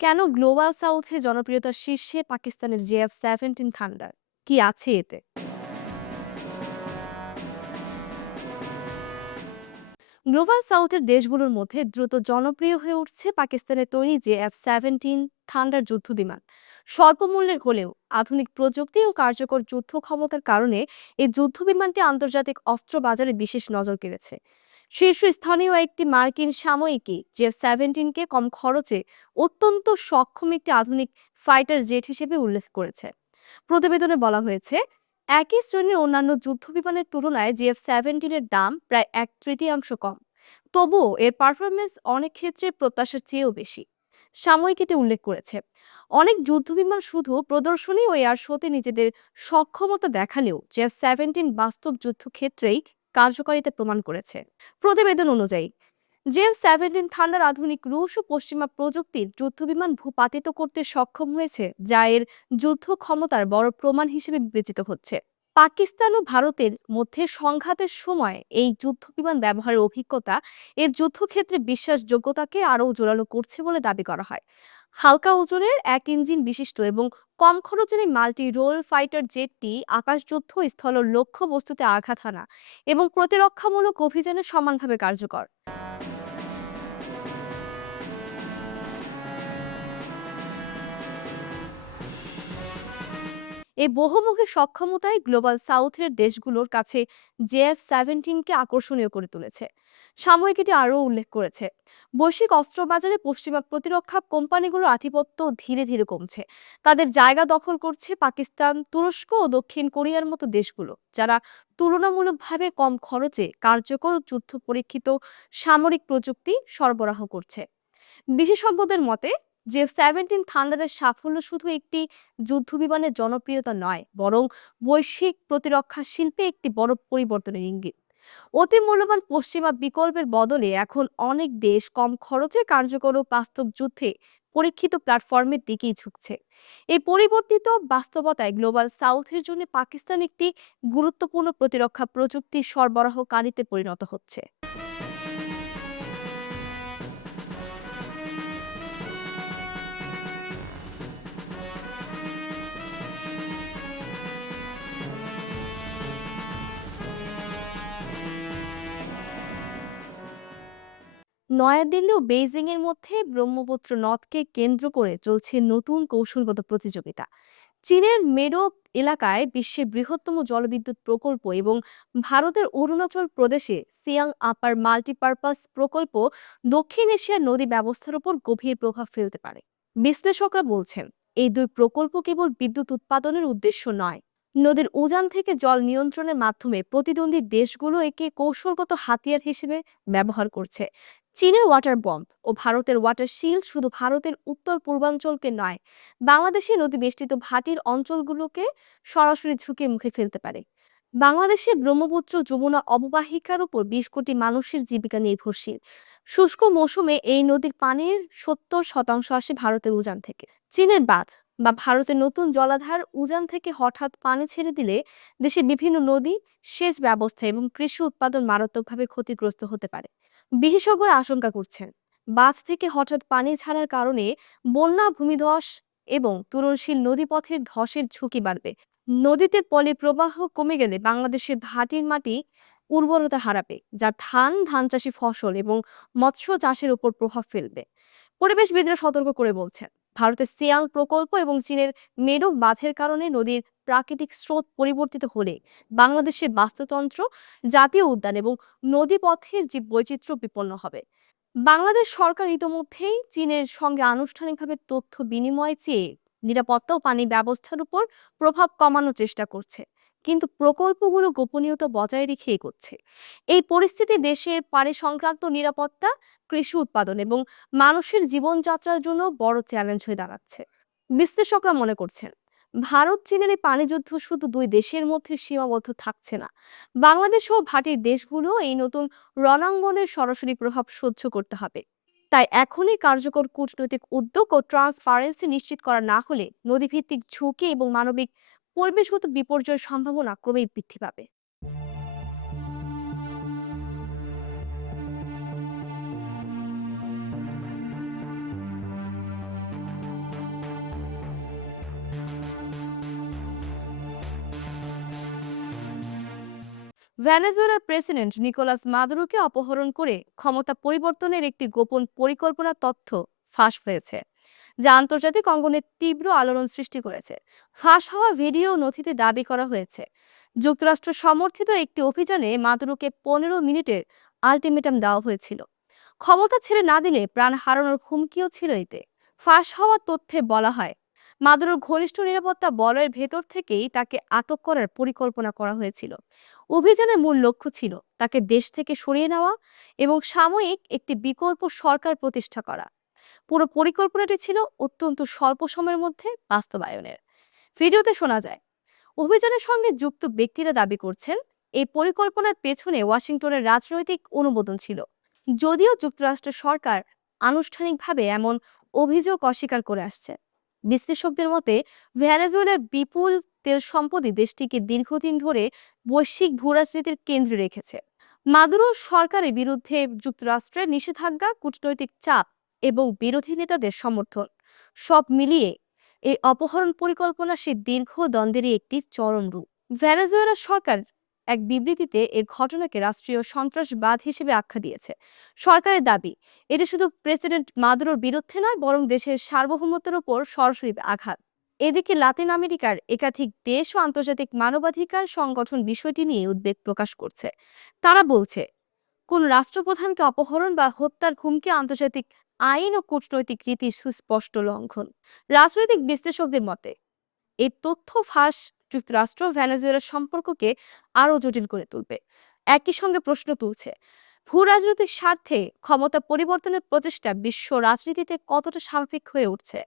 কেন গ্লোবাল সাউথে জনপ্রিয়তার শীর্ষে পাকিস্তানের JF-17 থান্ডার? কি আছে এতে? গ্লোবাল সাউথের দেশগুলোর মধ্যে দ্রুত জনপ্রিয় হয়ে উঠছে পাকিস্তানের তৈরি JF-17 থান্ডার যুদ্ধবিমান। স্বল্প মূল্যের হলেও আধুনিক প্রযুক্তি ও কার্যকর যুদ্ধ ক্ষমতার কারণে এই যুদ্ধবিমানটি আন্তর্জাতিক অস্ত্র বাজারে বিশেষ নজর কেড়েছে। শীর্ষস্থানীয় একটি মার্কিন সাময়িকী JF-17কে কম খরচে অত্যন্ত সক্ষম একটি আধুনিক ফাইটার জেট হিসেবে উল্লেখ করেছে। প্রতিবেদনে বলা হয়েছে, একই শ্রেণীর অন্যান্য যুদ্ধবিমানের তুলনায় JF-17 এর দাম প্রায় এক তৃতীয়াংশ কম। তবুও এর পারফরমেন্স অনেক ক্ষেত্রে প্রত্যাশার চেয়েও বেশি। সাময়িকীতে উল্লেখ করেছে, অনেক যুদ্ধবিমান শুধু প্রদর্শনী ও এয়ার শোতে নিজেদের সক্ষমতা দেখালেও JF-17 বাস্তব যুদ্ধক্ষেত্রেই কার্যকারিতা প্রমাণ করেছে। প্রতিবেদন অনুযায়ী JF-17 থান্ডার আধুনিক রুশ ও পশ্চিমা প্রযুক্তির যুদ্ধবিমান ভূপাতিত করতে সক্ষম হয়েছে, যা এর যুদ্ধ ক্ষমতার বড় প্রমাণ হিসেবে বিবেচিত হচ্ছে। পাকিস্তান ও ভারতের মধ্যে সংঘাতের সময় এই যুদ্ধবিমান ব্যবহারের অভিজ্ঞতা এর যুদ্ধক্ষেত্রে বিশ্বাসযোগ্যতাকে আরও জোরালো করছে বলে দাবি করা হয়। হালকা ওজনের এক ইঞ্জিন বিশিষ্ট এবং কম খরচের এই মাল্টি রোল ফাইটার জেটটি আকাশযুদ্ধ, স্থল লক্ষ্য বস্তুতে আঘাত হানা এবং প্রতিরক্ষামূলক অভিযানে সমানভাবে কার্যকর। এই বহুমুখী সক্ষমতাই গ্লোবাল সাউথের দেশগুলোর কাছে JF-17কে আকর্ষণীয় করে তুলেছে। সাময়িকীটি আরও উল্লেখ করেছে, বৈশ্বিক অস্ত্র বাজারে পশ্চিমা প্রতিরক্ষা কোম্পানিগুলোর আধিপত্য ধীরে ধীরে কমছে। তাদের জায়গা দখল করছে পাকিস্তান, তুরস্ক ও দক্ষিণ কোরিয়ার মতো দেশগুলো, যারা তুলনামূলকভাবে কম খরচে কার্যকর ও যুদ্ধ পরীক্ষিত সামরিক প্রযুক্তি সরবরাহ করছে। বিশেষজ্ঞদের মতে JF-17 থান্ডারের সাফল্য শুধু একটি যুদ্ধবিমানের জনপ্রিয়তা নয়, বরং বৈশ্বিক প্রতিরক্ষা শিল্পে একটি বড় পরিবর্তনের ইঙ্গিত। অতি মূল্যবান পশ্চিমা বিকল্পের বদলে এখন অনেক দেশ কম খরচে কার্যকর ও বাস্তব যুদ্ধে পরীক্ষিত প্ল্যাটফর্মের দিকেই ঝুঁকছে। এই পরিবর্তিত বাস্তবতায় গ্লোবাল সাউথের জন্য পাকিস্তান একটি গুরুত্বপূর্ণ প্রতিরক্ষা প্রযুক্তি সরবরাহকারীতে পরিণত হচ্ছে। নয়াদিল্লি ও বেইজিং এর মধ্যে ব্রহ্মপুত্র নদকে কেন্দ্র করে চলছে নতুন কৌশলগত প্রতিযোগিতা। চীনের মেডক এলাকায় বিশ্বের বৃহত্তম জলবিদ্যুৎ প্রকল্প এবং ভারতের অরুণাচল প্রদেশে সিয়াং আপার মাল্টিপারপাস প্রকল্প দক্ষিণ এশিয়ার নদী ব্যবস্থার উপর গভীর প্রভাব ফেলতে পারে। বিশ্লেষকরা বলছেন, এই দুই প্রকল্প কেবল বিদ্যুৎ উৎপাদনের উদ্দেশ্য নয়, নদীর উজান থেকে জল নিয়ন্ত্রণের মাধ্যমে প্রতিদ্বন্দ্বী দেশগুলো একে কৌশলগত হাতিয়ার হিসেবে ব্যবহার করছে। চীনের ওয়াটার বম্ব ও ভারতের ওয়াটার শিল্ড শুধু ভারতের উত্তর পূর্বাঞ্চলকে নয়, বাংলাদেশে নদী বেষ্টিত ভাটির অঞ্চলগুলোকে সরাসরি ঝুঁকির মুখে ফেলতে পারে। বাংলাদেশে ব্রহ্মপুত্র যমুনা অববাহিকার উপর 20 কোটি মানুষের জীবিকা নির্ভরশীল। শুষ্ক মৌসুমে এই নদীর পানির 70% আসে ভারতের উজান থেকে। চীনের বাঁধ বা ভারতের নতুন জলাধার উজান থেকে হঠাৎ পানি ছেড়ে দিলে দেশের বিভিন্ন নদী, সেচ ব্যবস্থা এবং কৃষি উৎপাদন মারাত্মকভাবে ক্ষতিগ্রস্ত হতে পারে। বিশেষজ্ঞরা আশঙ্কা করছেন, বাঁধ থেকে হঠাৎ পানি ছাড়ার কারণে বন্যা, ভূমিধস এবং তুলনশীল নদীপথের ধসের ঝুঁকি বাড়বে। নদীতে পলি প্রবাহ কমে গেলে বাংলাদেশের ভাটির মাটি উর্বরতা হারাবে, যা ধান চাষী ফসল এবং মৎস্য চাষের উপর প্রভাব ফেলবে। পরিবেশবিদরা সতর্ক করে বলছেন, ভারতের সিয়াং প্রকল্প এবং চীনের মেডক বাঁধের কারণে নদীর প্রাকৃতিক স্রোত পরিবর্তিত হলে বাংলাদেশের বাস্তুতন্ত্র, জাতীয় উদ্যান এবং নদীপথের জীব বৈচিত্র্য বিপন্ন হবে। বাংলাদেশ সরকার ইতোমধ্যেই চীনের সঙ্গে আনুষ্ঠানিকভাবে তথ্য বিনিময় চেয়ে নিরাপত্তা ও পানি ব্যবস্থার উপর প্রভাব কমানোর চেষ্টা করছে, কিন্তু প্রকল্পগুলো গোপনীয়তা বজায় রেখে এগোচ্ছে। এই পরিস্থিতি দেশের পানি সংক্রান্ত নিরাপত্তা, কৃষি উৎপাদন এবং মানুষের জীবনযাত্রার জন্য বড় চ্যালেঞ্জ হয়ে দাঁড়াচ্ছে। বিশ্লেষকরা মনে করছেন, ভারত চীনের এই পানিযুদ্ধ শুধু দুই দেশের মধ্যে সীমাবদ্ধ থাকছে না, বাংলাদেশ ও ভাটির দেশগুলো এই নতুন রণাঙ্গনের সরাসরি প্রভাব সহ্য করতে হবে। তাই এখনই কার্যকর কূটনৈতিক উদ্যোগ ও ট্রান্সপারেন্সি নিশ্চিত করা না হলে নদীভিত্তিক ঝুঁকি এবং মানবিক পরিবেশগত বিপর্যয়ের সম্ভাবনা ক্রমেই বৃদ্ধি পাবে। ভেনেজুয়েলার প্রেসিডেন্ট নিকোলাস মাদুরোকে অপহরণ করে ক্ষমতা পরিবর্তনের একটি গোপন পরিকল্পনা তথ্য ফাঁস হয়েছে, যা আন্তর্জাতিক অঙ্গনে তীব্র আলোড়ন সৃষ্টি করেছে। ফাঁস হওয়া ভিডিও নথিতে দাবি করা হয়েছে যুক্তরাষ্ট্র সমর্থিত একটি অভিযানে মাদুরোকে 15 মিনিটের আলটিমেটাম দেওয়া হয়েছিল। ক্ষমতা ছেড়ে না দিলে প্রাণ হারানোর হুমকিও ছিল এতে। ফাঁস হওয়া তথ্যে বলা হয় মাদুরোর ঘনিষ্ঠ নিরাপত্তা বলয়ের ভেতর থেকেই তাকে আটক করার পরিকল্পনা করা হয়েছিল। অভিযানের মূল লক্ষ্য ছিল তাকে দেশ থেকে সরিয়ে নেওয়া এবং সাময়িক একটি বিকল্প সরকার প্রতিষ্ঠা করা। পুরো পরিকল্পনাটি ছিল অত্যন্ত স্বল্প সময়ের মধ্যে বাস্তবায়নের। ভিডিওতে শোনা যায় অভিযানের সঙ্গে যুক্ত ব্যক্তিরা দাবি করছেন এই পরিকল্পনার পেছনে ওয়াশিংটনের রাজনৈতিক অনুমোদন ছিল, যদিও যুক্তরাষ্ট্র সরকার আনুষ্ঠানিকভাবে এমন অভিযোগ অস্বীকার করে আসছে। বিশ্লেষকদের মতে ভেনেজুয়েলার বিপুল তেল সম্পদই দেশটিকে দীর্ঘদিন ধরে বৈশ্বিক ভূরাজনীতির কেন্দ্রে রেখেছে। মাদুরো সরকারের বিরুদ্ধে যুক্তরাষ্ট্রের নিষেধাজ্ঞা, কূটনৈতিক চাপ এবং বিরোধী নেতাদের সমর্থন সব মিলিয়ে এই অপহরণ পরিকল্পনা সে দীর্ঘ দ্বন্দ্বেরই একটি চরম রূপ। ভেনেজুয়েলা সরকার এক বিবৃতিতে এ ঘটনাকে রাষ্ট্রীয় সন্ত্রাসবাদ হিসেবে আখ্যা দিয়েছে। সরকারের দাবি এটি শুধু প্রেসিডেন্ট মাদুরোর বিরুদ্ধে নয়, বরং দেশের সার্বভৌমত্বের উপর সরাসরি আঘাত। এদিকে লাতিন আমেরিকার একাধিক দেশ ও আন্তর্জাতিক মানবাধিকার সংগঠন বিষয়টি নিয়ে উদ্বেগ প্রকাশ করছে। তারা বলছে কোন রাষ্ট্রপ্রধানকে অপহরণ বা হত্যার হুমকি আন্তর্জাতিক আইন ও কূটনৈতিক রীতির সুস্পষ্ট লঙ্ঘন। রাজনৈতিক বিশ্লেষকদের মতে এই তথ্য ফাঁস যুক্তরাষ্ট্র ভেনেজুয়েলার সম্পর্ককে আরও জটিল করে তুলবে। একই সঙ্গে প্রশ্ন তুলছে ভূ রাজনৈতিক স্বার্থে ক্ষমতা পরিবর্তনের প্রচেষ্টা বিশ্ব রাজনীতিতে কতটা স্বাভাবিক হয়ে উঠছে।